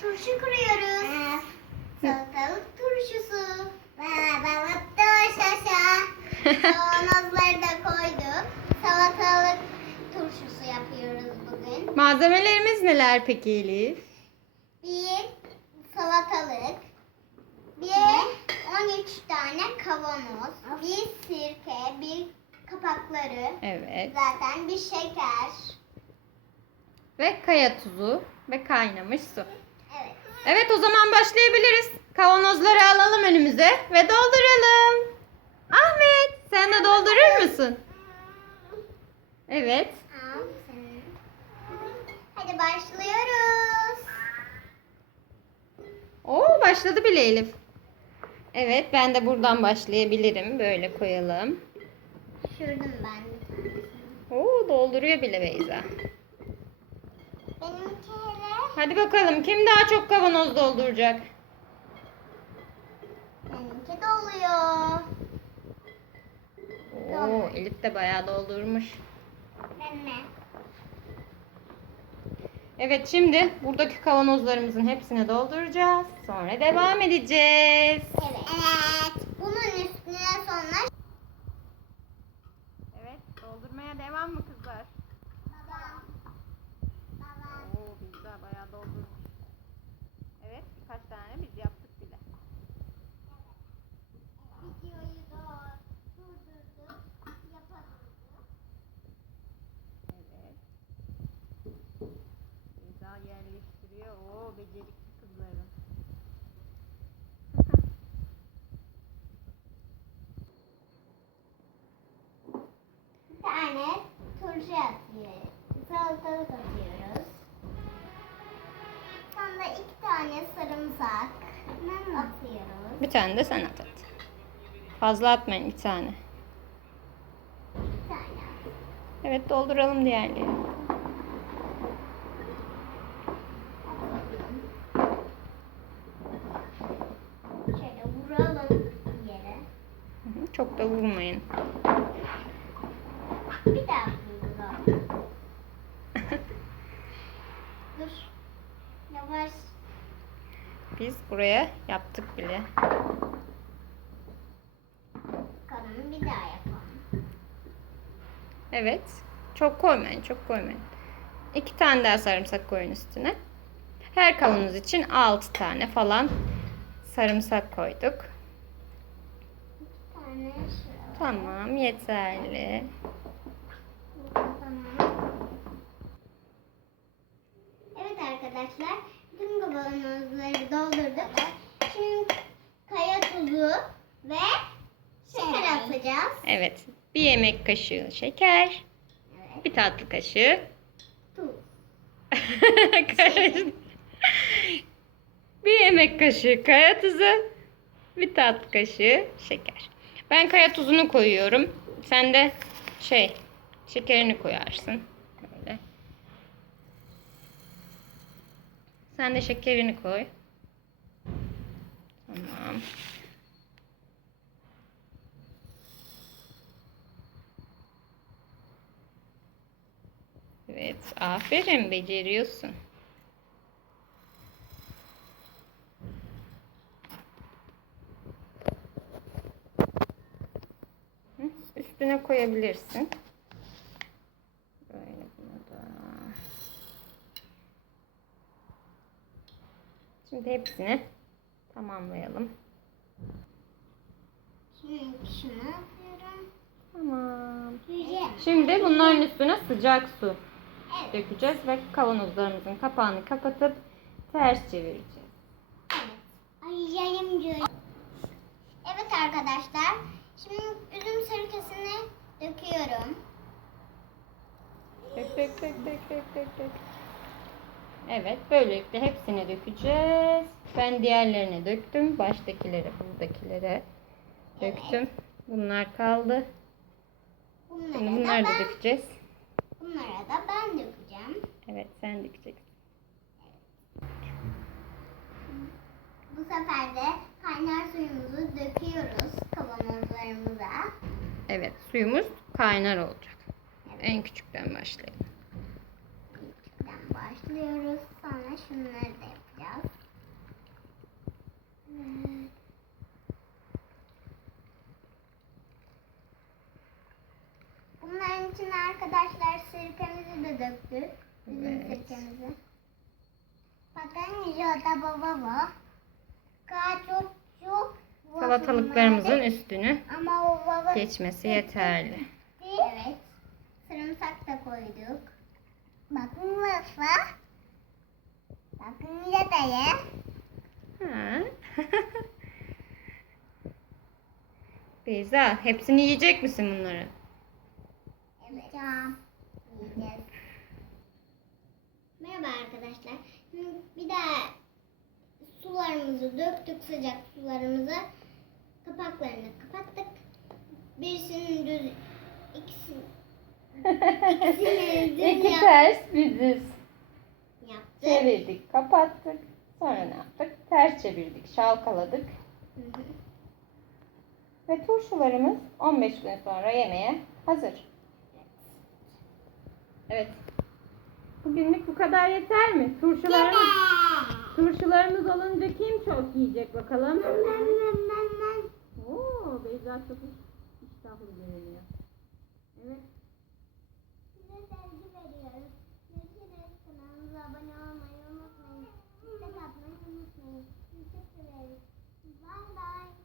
turşu kuruyoruz. Salatalık turşusu. Balık turşusu. Kavanozları da koyduk. Salatalık turşusu yapıyoruz bugün. Malzemelerimiz neler peki Elif? Bir salatalık. Bir 13 tane kavanoz. Bir sirke, bir kapakları. Evet. Zaten bir şeker. Ve kaya tuzu ve kaynamış su. Evet. O zaman başlayabiliriz. Kavanozları alalım önümüze ve dolduralım. Ahmet sen de doldurur musun? Evet. Hadi başlıyoruz. Oo başladı bile Elif. Evet ben de buradan başlayabilirim. Böyle koyalım. Şuradan ben tanesini. Oo dolduruyor bile Beyza. Hadi bakalım kim daha çok kavanoz dolduracak? benimki doluyor. Oo Elif de bayağı doldurmuş. Ben mi? Evet şimdi buradaki kavanozlarımızın hepsini dolduracağız. Sonra devam edeceğiz. Evet. Evet. Bunun üstüne sonra Evet doldurmaya devam mı kızlar? babam. Babam. Oo Beyza bayağı doldurmuş. Evet birkaç tane biz yaptık bile. Videoyu da durdurduk. Yapalım. Evet. Beyza yerleştiriyor. Oo becerikli kızlarım. Bir tane turşu atıyoruz. Salatalık atıyoruz. Sonra iki tane sarımsak atıyoruz. Bir tane de sen at at. Fazla atmayın bir tane. Bir tane. Evet dolduralım diğerlerini. Şöyle vuralım yere. Çok da vurmayın. Bir daha Biz buraya yaptık bile. Bakalım bir daha yapalım. Evet. Çok koymayın, çok koymayın. İki tane daha sarımsak koyun üstüne. Her kavanoz için altı tane falan sarımsak koyduk. Tamam, yeterli. Tamam. Evet arkadaşlar. Tüm kavanozları doldurduk. Şimdi tuzu ve şeker atacağız. Evet. Bir yemek kaşığı şeker. Evet. Bir tatlı kaşığı. Tuz. Karıştı. bir yemek kaşığı kaya tuzu. Bir tatlı kaşığı şeker. Ben kaya tuzunu koyuyorum. Sen de şey şekerini koyarsın. Böyle. Sen de şekerini koy. Tamam. Evet, aferin beceriyorsun. Üstüne koyabilirsin. Böyle bunu da. Şimdi hepsini tamamlayalım. Şimdi. Tamam. Şimdi bunların üstüne sıcak su Evet. dökeceğiz ve kavanozlarımızın kapağını kapatıp ters çevireceğiz. Evet. Ay. Evet arkadaşlar. Şimdi üzüm sirkesini döküyorum. Dök dök dök dök dök dök dök. Evet böylelikle hepsini dökeceğiz. Ben diğerlerine döktüm. Baştakilere, buradakilere döktüm. Bunlar kaldı. Bunlara Şimdi da bunları da ben, dökeceğiz. Bunlara da ben dökeceğim. Evet sen dökeceksin. Bu sefer de kaynar suyumuzu döküyoruz kavanozlarımıza. Evet suyumuz kaynar olacak. Evet. En küçükten başlayalım. En Küçükten başlıyoruz. Sonra şunları da yapacağız. Hmm. içine arkadaşlar sirkemizi de döktük. Bizim evet. sirkemizi. Bakın Joda baba var. Çok çok Salatalıklarımızın üstünü Ama o baba geçmesi yeterli. Evet. Sarımsak da koyduk. Bakın vafa. Bakın Joda'ya. Ha. Beyza hepsini yiyecek misin bunları? Tamam. Merhaba arkadaşlar. Şimdi bir daha sularımızı döktük sıcak sularımızı. Kapaklarını kapattık. Birisinin düz, ikisi, ikisini düz İki yap- ters bir düz. yaptık. Çevirdik, kapattık. Sonra ne yaptık? Ters çevirdik, şalkaladık. Hı hı. Ve turşularımız 15 gün sonra yemeğe hazır. Evet. Bugünlük bu kadar yeter mi? Turşularımız, turşularımız olunca kim çok yiyecek bakalım? Oo, Beyza çok iştahlı görünüyor. Evet. Bye bye.